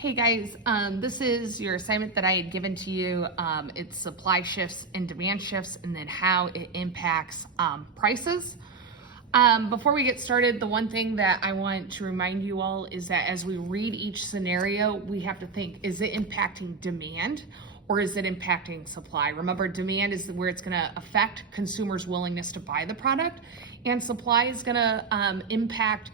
Hey guys, this is your assignment that I had given to you. It's supply shifts and demand shifts and then how it impacts prices. Before we get started, the one thing that I want to remind you all is that as we read each scenario, we have to think, is it impacting demand or is it impacting supply? Remember, demand is where it's gonna affect consumers' willingness to buy the product, and supply is gonna impact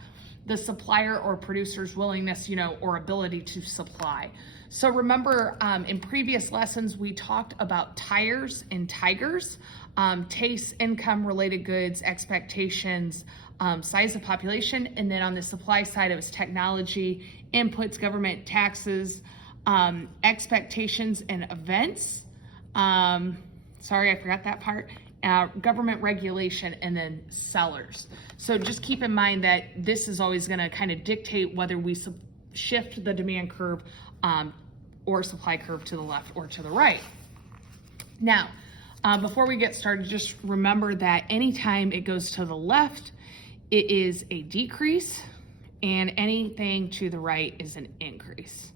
the supplier or producer's willingness, or ability to supply. So remember, in previous lessons, we talked about tires and tigers, tastes, income, related goods, expectations, size of population. And then on the supply side, it was technology, inputs, government, taxes, expectations and events. Sorry, I forgot that part. Government regulation, and then sellers. So just keep in mind that this is always going to kind of dictate whether we shift the demand curve or supply curve to the left or to the right. Now, before we get started, just remember that anytime it goes to the left, it is a decrease, and anything to the right is an increase.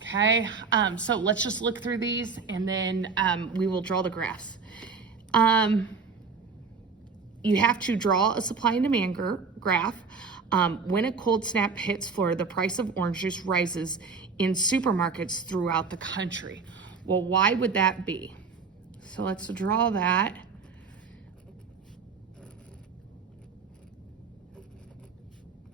Okay, so let's just look through these, and then we will draw the graphs. You have to draw a supply and demand graph. When a cold snap hits Florida, the price of orange juice rises in supermarkets throughout the country. Well, why would that be? So let's draw that.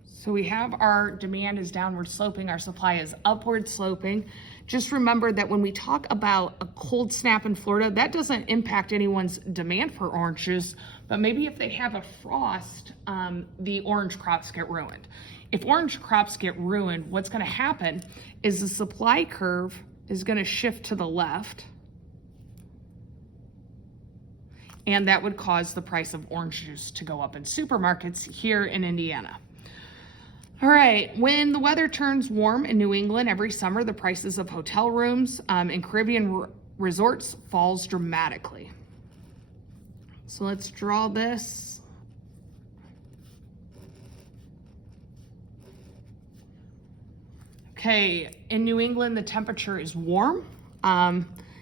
So we have our demand is downward sloping, our supply is upward sloping. Just remember that when we talk about a cold snap in Florida, that doesn't impact anyone's demand for orange juice, but maybe if they have a frost, the orange crops get ruined. If orange crops get ruined, what's gonna happen is the supply curve is gonna shift to the left, and that would cause the price of orange juice to go up in supermarkets here in Indiana. All right, when the weather turns warm in New England every summer, the prices of hotel rooms and Caribbean resorts falls dramatically. So let's draw this. Okay, in New England, the temperature is warm.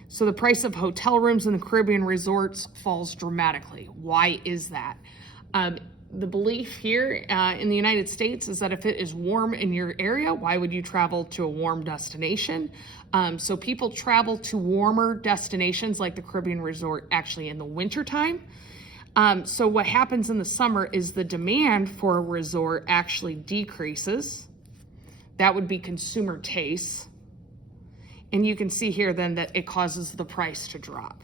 So the price of hotel rooms in the Caribbean resorts falls dramatically. Why is that? The belief here in the United States is that if it is warm in your area, why would you travel to a warm destination? So people travel to warmer destinations like the Caribbean resort actually in the wintertime. So what happens in the summer is the demand for a resort actually decreases. That would be consumer tastes. And you can see here then that it causes the price to drop.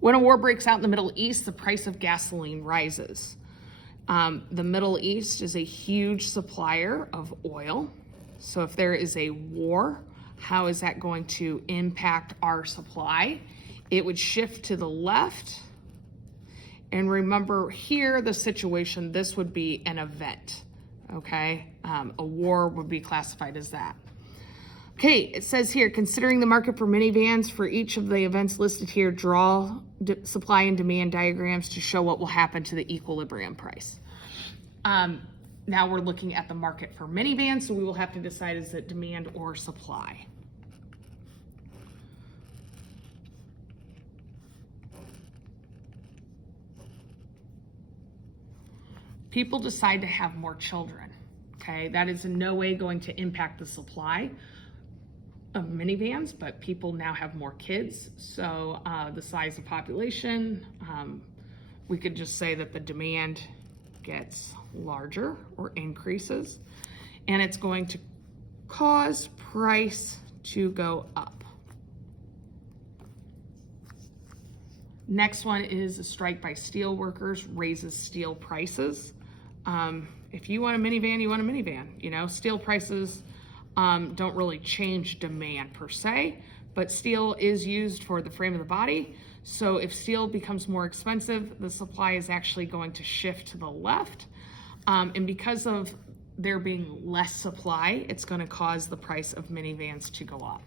When a war breaks out in the Middle East, the price of gasoline rises. The Middle East is a huge supplier of oil. So if there is a war, how is that going to impact our supply? It would shift to the left. And remember here, the situation, this would be an event, okay? A war would be classified as that. Okay, it says here, considering the market for minivans for each of the events listed here, draw supply and demand diagrams to show what will happen to the equilibrium price. Now we're looking at the market for minivans, so we will have to decide is it demand or supply. People decide to have more children, okay? That is in no way going to impact the supply of minivans, but people now have more kids. So the size of population, we could just say that the demand gets larger or increases, and it's going to cause price to go up. Next one is a strike by steel workers raises steel prices. If you want a minivan, you want a minivan. Steel prices don't really change demand per se, but steel is used for the frame of the body. So if steel becomes more expensive, the supply is actually going to shift to the left. And because of there being less supply, it's going to cause the price of minivans to go up.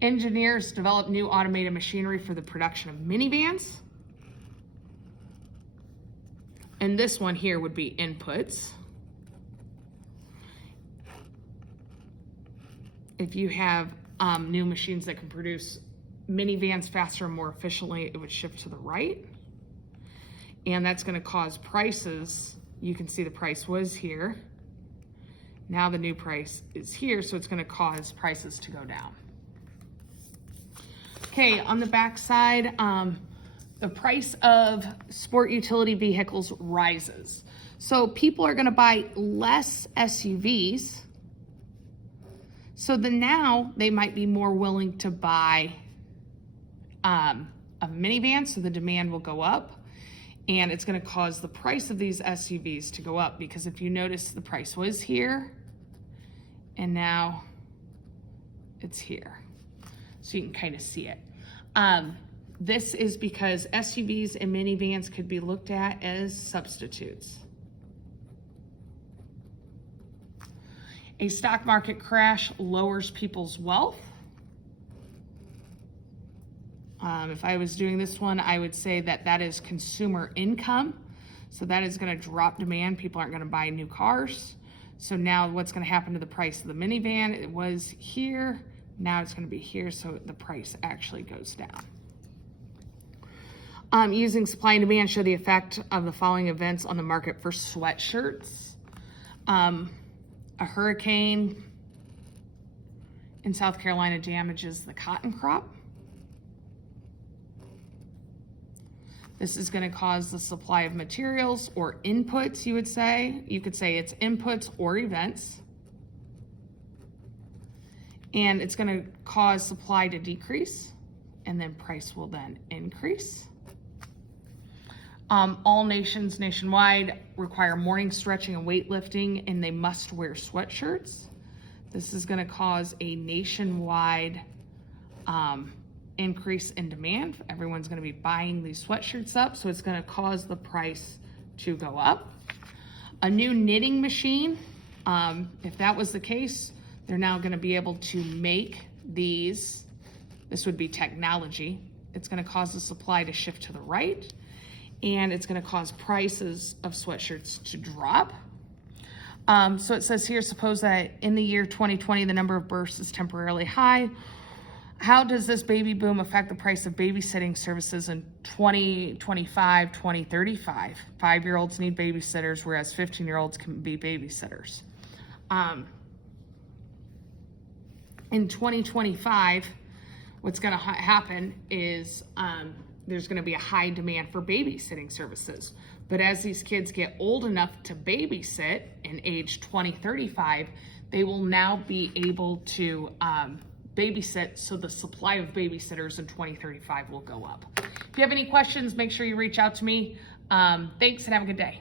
Engineers develop new automated machinery for the production of minivans. And this one here would be inputs. if you have new machines that can produce minivans faster and more efficiently, it would shift to the right. And that's going to cause prices. You can see the price was here. Now the new price is here, so it's going to cause prices to go down. Okay, on the back side, the price of sport utility vehicles rises. So people are going to buy less SUVs. So then now they might be more willing to buy a minivan, so the demand will go up. And it's going to cause the price of these SUVs to go up, because if you notice, the price was here and now it's here. So you can kind of see it. This is because SUVs and minivans could be looked at as substitutes. A stock market crash lowers people's wealth. If I was doing this one, I would say that is consumer income. So that is going to drop demand. People aren't going to buy new cars. So now what's going to happen to the price of the minivan? It was here. Now it's going to be here. So the price actually goes down. Using supply and demand show the effect of the following events on the market for sweatshirts. A hurricane in South Carolina damages the cotton crop. This is going to cause the supply of materials or inputs, you would say. You could say it's inputs or events. And it's going to cause supply to decrease, and then price will then increase. All nations nationwide require morning stretching and weightlifting, and they must wear sweatshirts. This is going to cause a nationwide increase in demand. Everyone's going to be buying these sweatshirts up, so it's going to cause the price to go up. A new knitting machine, if that was the case, they're now going to be able to make these. This would be technology. It's going to cause the supply to shift to the right, and it's going to cause prices of sweatshirts to drop. So it says here, suppose that in the year 2020, the number of births is temporarily high. How does this baby boom affect the price of babysitting services in 2025, 2035? 5-year-olds need babysitters, whereas 15-year-olds can be babysitters. In 2025, what's going to happen is there's going to be a high demand for babysitting services. But as these kids get old enough to babysit in age 2035, they will now be able to babysit, so the supply of babysitters in 2035 will go up. If you have any questions, make sure you reach out to me. Thanks and have a good day.